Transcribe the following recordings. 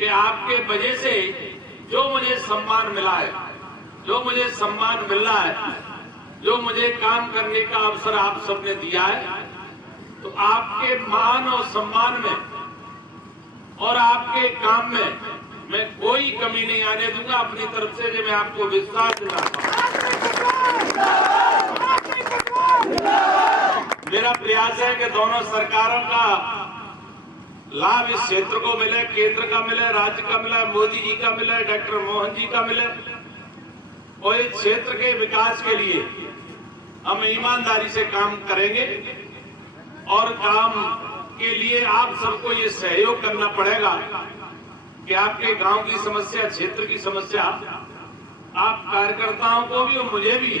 कि आपके वजह से जो मुझे सम्मान मिला है, जो मुझे सम्मान मिल रहा है, जो मुझे काम करने का अवसर आप सबने दिया है, तो आपके मान और सम्मान में और आपके काम में मैं कोई कमी नहीं आने दूंगा। अपनी तरफ से जो मैं आपको विश्वास दिलाता हूं, मेरा प्रयास है कि दोनों सरकारों का लाभ इस क्षेत्र को मिले, केंद्र का मिले, राज्य का मिले, मोदी जी का मिले, डॉक्टर मोहन जी का मिले, और इस क्षेत्र के विकास के लिए हम ईमानदारी से काम करेंगे। और काम के लिए आप सबको ये सहयोग करना पड़ेगा कि आपके गांव की समस्या, क्षेत्र की समस्या आप कार्यकर्ताओं को भी और मुझे भी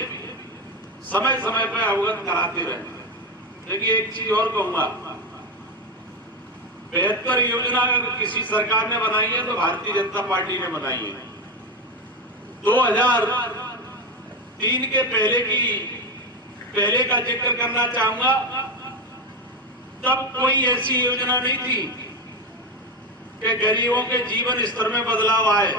समय समय पर अवगत कराते रहे। देखिए, एक चीज और कहूंगा, 72 योजना अगर किसी सरकार ने बनाई है तो भारतीय जनता पार्टी ने बनाई है। 2003 के पहले का जिक्र करना चाहूंगा, तब कोई ऐसी योजना नहीं थी कि गरीबों के जीवन स्तर में बदलाव आए।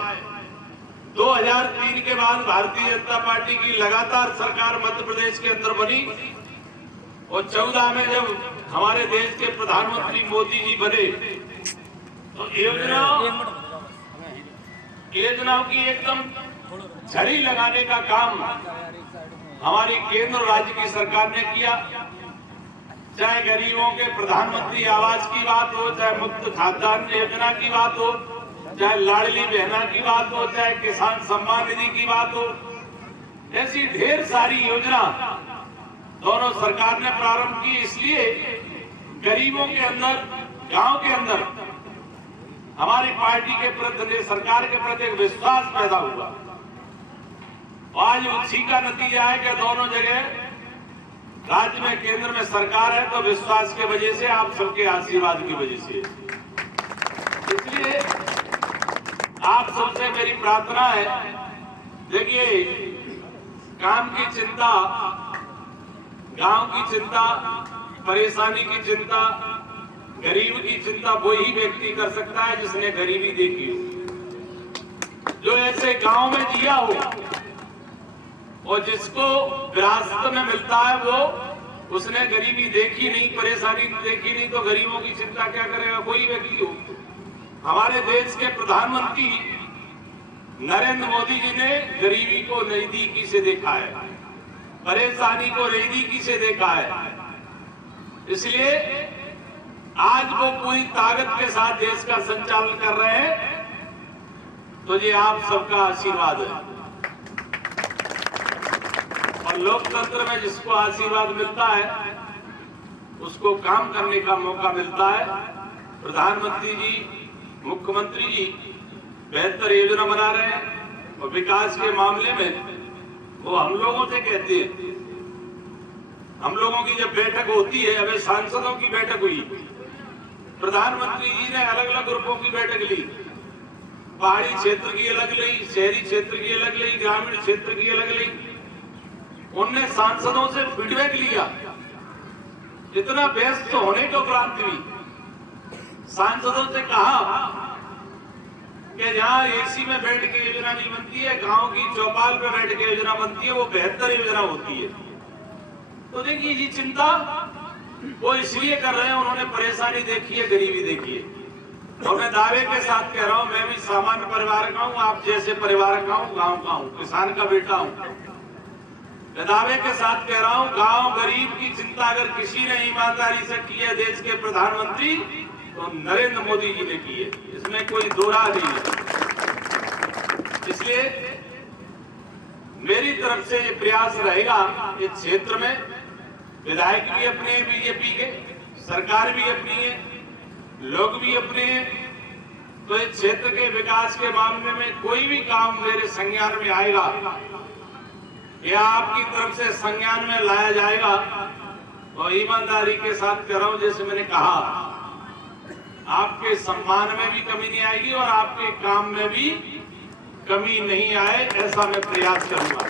2003 के बाद भारतीय जनता पार्टी की लगातार सरकार मध्य प्रदेश के अंदर बनी और 14 में जब हमारे देश के प्रधानमंत्री मोदी जी बने तो योजनाओं की एकदम झड़ी लगाने का काम हमारी केंद्र और राज्य की सरकार ने किया। चाहे गरीबों के प्रधानमंत्री आवास की बात हो, चाहे मुफ्त खाद्यान्न योजना की बात हो, चाहे लाडली बहना की बात हो, चाहे किसान सम्मान निधि की बात हो, ऐसी ढेर सारी योजना दोनों सरकार ने प्रारंभ की। इसलिए गरीबों के अंदर, गांव के अंदर हमारी पार्टी के प्रति, सरकार के प्रति एक विश्वास पैदा हुआ। आज उसी का नतीजा है कि दोनों जगह राज्य में, केंद्र में सरकार है, तो विश्वास के वजह से, आप सबके आशीर्वाद की वजह से। इसलिए आप सबसे मेरी प्रार्थना है, देखिए, काम की चिंता, गांव की चिंता, परेशानी की चिंता, गरीब की चिंता वही व्यक्ति कर सकता है जिसने गरीबी देखी हो, जो ऐसे गांव में जिया हो और जिसको विरासत में मिलता है, वो उसने गरीबी देखी नहीं, परेशानी देखी नहीं, तो गरीबों की चिंता क्या करेगा कोई व्यक्ति हो। हमारे देश के प्रधानमंत्री नरेंद्र मोदी जी ने गरीबी को नजदीकी से देखा है, परेशानी को नजदीकी से देखा है। इसलिए आज वो पूरी ताकत के साथ देश का संचालन कर रहे हैं, तो ये आप सबका आशीर्वाद है। और लोकतंत्र में जिसको आशीर्वाद मिलता है उसको काम करने का मौका मिलता है। प्रधानमंत्री जी, मुख्यमंत्री जी 72 योजना बना रहे हैं और विकास के मामले में वो हम लोगों से कहते हैं। हम लोगों की जब बैठक होती है, अभी सांसदों की बैठक हुई, प्रधानमंत्री जी ने अलग अलग ग्रुपों की बैठक ली, पहाड़ी क्षेत्र की अलग ली, शहरी क्षेत्र की अलग ली, ग्रामीण क्षेत्र की अलग ली। उनने सांसदों से फीडबैक लिया, जितना व्यस्त होने के उपरांत भी सांसदों से कहा कि जहां एसी में बैठ के योजना नहीं बनती है, गांव की चौपाल पे बैठ के योजना बनती है, वो 72 योजना होती है। तो देखिए, ये चिंता वो इसलिए कर रहे हैं, उन्होंने परेशानी देखी है, गरीबी देखी है। और मैं दावे के साथ कह रहा हूं, मैं भी सामान्य परिवार का हूं, आप जैसे परिवार का हूं, गांव का हूं, किसान का बेटा हूं। मैं दावे के साथ कह रहा हूं, गांव गरीब की चिंता अगर किसी ने ईमानदारी से की है, देश के प्रधानमंत्री, तो नरेंद्र मोदी जी ने की है, इसमें कोई दो राह नहीं है। इसलिए मेरी तरफ से ये प्रयास रहेगा, इस क्षेत्र में विधायक भी अपने हैं बीजेपी के, सरकार भी अपनी है, लोग भी अपने हैं, तो इस क्षेत्र के विकास के मामले में कोई भी काम मेरे संज्ञान में आएगा या आपकी तरफ से संज्ञान में लाया जाएगा, और ईमानदारी के साथ कह रहा हूं, जैसे मैंने कहा, आपके सम्मान में भी कमी नहीं आएगी और आपके काम में भी कमी नहीं आए, ऐसा मैं प्रयास करूंगा।